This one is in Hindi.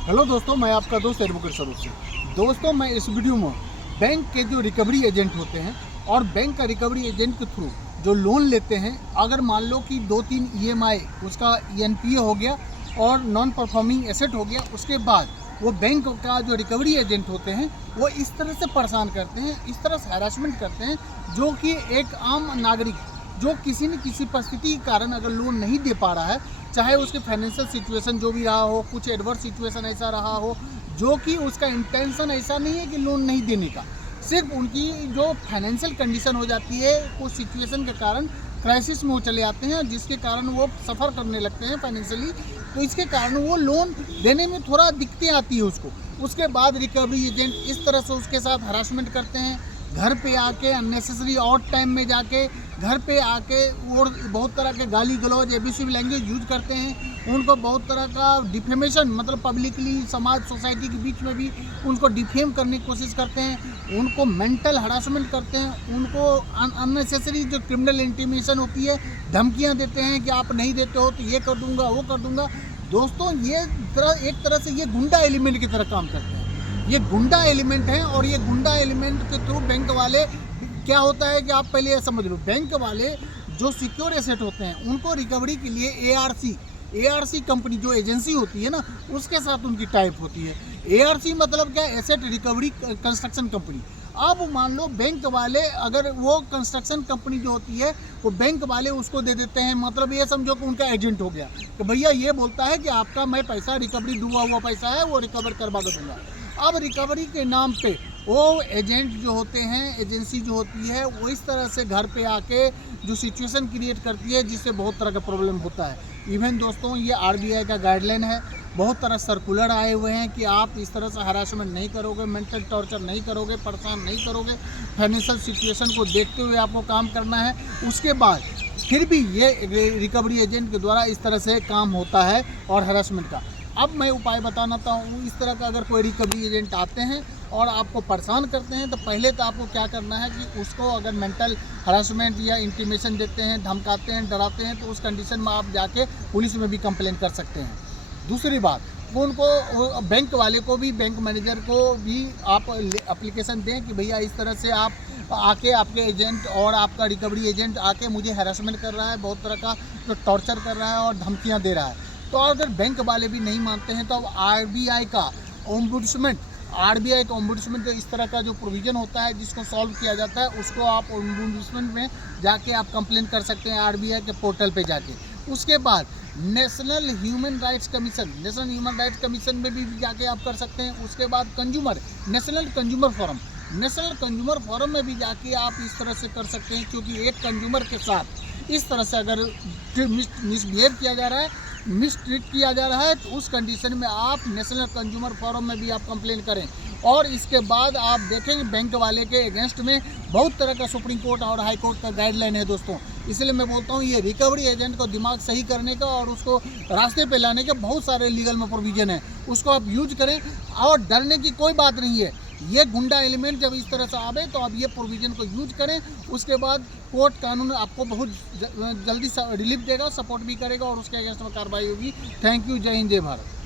हेलो दोस्तों, मैं आपका दोस्त एडवोकेट स्वरूप से। दोस्तों, मैं इस वीडियो में बैंक के जो रिकवरी एजेंट होते हैं और बैंक का रिकवरी एजेंट के थ्रू जो लोन लेते हैं, अगर मान लो कि 2-3 ईएमआई उसका एनपीए हो गया और नॉन परफॉर्मिंग एसेट हो गया, उसके बाद वो बैंक का जो रिकवरी एजेंट होते हैं वो इस तरह से परेशान करते हैं, इस तरह से हैरेसमेंट करते हैं, जो कि एक आम नागरिक जो किसी न किसी परिस्थिति के कारण अगर लोन नहीं दे पा रहा है, चाहे उसके फाइनेंशियल सिचुएशन जो भी रहा हो, कुछ एडवर्स सिचुएशन ऐसा रहा हो, जो कि उसका इंटेंशन ऐसा नहीं है कि लोन नहीं देने का, सिर्फ उनकी जो फाइनेंशियल कंडीशन हो जाती है उस सिचुएशन के कारण क्राइसिस में वो चले आते हैं, जिसके कारण वो सफ़र करने लगते हैं फाइनेंशियली। तो इसके कारण वो लोन देने में थोड़ा दिक्कतें आती है उसको। उसके बाद रिकवरी एजेंट इस तरह से उसके साथ हरासमेंट करते हैं, घर पे आके अननेसेसरी ऑड टाइम में जाके घर पे आके और बहुत तरह के गाली गलौज एब्यूसिव लैंग्वेज यूज करते हैं, उनको बहुत तरह का डिफेमेशन, मतलब पब्लिकली समाज सोसाइटी के बीच में भी उनको डिफेम करने की कोशिश करते हैं, उनको मेंटल हरासमेंट करते हैं, उनको अननेसेसरी जो क्रिमिनल इंटीमेशन होती है धमकियां देते हैं कि आप नहीं देते हो तो ये कर दूंगा वो कर दूंगा। दोस्तों, ये एक तरह से ये गुंडा एलिमेंट की तरह काम करते हैं। ये गुंडा एलिमेंट है और ये गुंडा एलिमेंट के थ्रू बैंक वाले, क्या होता है कि आप पहले ये समझ लो, बैंक वाले जो सिक्योर एसेट होते हैं उनको रिकवरी के लिए एआरसी कंपनी जो एजेंसी होती है ना, उसके साथ उनकी टाइप होती है। एआरसी मतलब क्या? Asset recovery construction company. अब मान लो बैंक वाले, अगर वो कंस्ट्रक्शन कंपनी जो होती है वो बैंक वाले उसको दे देते हैं, मतलब ये समझो कि उनका एजेंट हो गया कि भैया ये बोलता है कि आपका मैं पैसा रिकवरी डूबा हुआ पैसा है वो रिकवर करवा के दूंगा। अब रिकवरी के नाम पे वो एजेंट जो होते हैं, एजेंसी जो होती है, वो इस तरह से घर पे आके जो सिचुएशन क्रिएट करती है जिससे बहुत तरह का प्रॉब्लम होता है। इवन दोस्तों, ये आरबीआई का गाइडलाइन है, बहुत तरह सर्कुलर आए हुए हैं कि आप इस तरह से हरासमेंट नहीं करोगे, मेंटल टॉर्चर नहीं करोगे, परेशान नहीं करोगे, फाइनेंशियल सिचुएशन को देखते हुए आपको काम करना है। उसके बाद फिर भी ये रिकवरी एजेंट के द्वारा इस तरह से काम होता है और हरासमेंट का। अब मैं उपाय बताना चाहता हूँ, इस तरह का अगर कोई रिकवरी एजेंट आते हैं और आपको परेशान करते हैं तो पहले तो आपको क्या करना है कि उसको अगर मेंटल हरासमेंट या इंटीमेशन देते हैं, धमकाते हैं, डराते हैं, तो उस कंडीशन में आप जाके पुलिस में भी कंप्लेन कर सकते हैं। दूसरी बात, उनको बैंक वाले को भी, बैंक मैनेजर को भी आप एप्लीकेशन दें कि भैया इस तरह से आप आके, आपके एजेंट और आपका रिकवरी एजेंट आके मुझे हैरेसमेंट कर रहा है, बहुत तरह का जो टॉर्चर कर रहा है और धमकियां दे रहा है। तो अगर बैंक वाले भी नहीं मानते हैं तो अब आरबीआई का ओम्बुड्समेंट जो इस तरह का जो प्रोविज़न होता है जिसको सॉल्व किया जाता है, उसको आप ओम्बुड्समेंट में जाके आप कंप्लेन कर सकते हैं आरबीआई के पोर्टल पे जाके। उसके बाद नेशनल ह्यूमन राइट्स कमीशन में भी जाके आप कर सकते हैं। उसके बाद नेशनल कंज्यूमर फोरम में भी जाके आप इस तरह से कर सकते हैं, क्योंकि एक कंज्यूमर के साथ इस तरह से अगर मिसबिहेव किया जा रहा है, मिसट्रीट किया जा रहा है, तो उस कंडीशन में आप नेशनल कंज्यूमर फोरम में भी आप कंप्लेन करें। और इसके बाद आप देखेंगे बैंक वाले के अगेंस्ट में बहुत तरह का सुप्रीम कोर्ट और हाई कोर्ट का गाइडलाइन है दोस्तों। इसलिए मैं बोलता हूँ ये रिकवरी एजेंट को दिमाग सही करने का और उसको रास्ते पे लाने के बहुत सारे लीगल में प्रोविज़न है, उसको आप यूज करें और डरने की कोई बात नहीं है। ये गुंडा एलिमेंट जब इस तरह से आवे तो आप ये प्रोविज़न को यूज करें। उसके बाद कोर्ट कानून आपको बहुत जल्दी रिलीफ देगा, सपोर्ट भी करेगा और उसके अगेंस्ट में कार्रवाई होगी। Thank you. जय हिंद, जय भारत।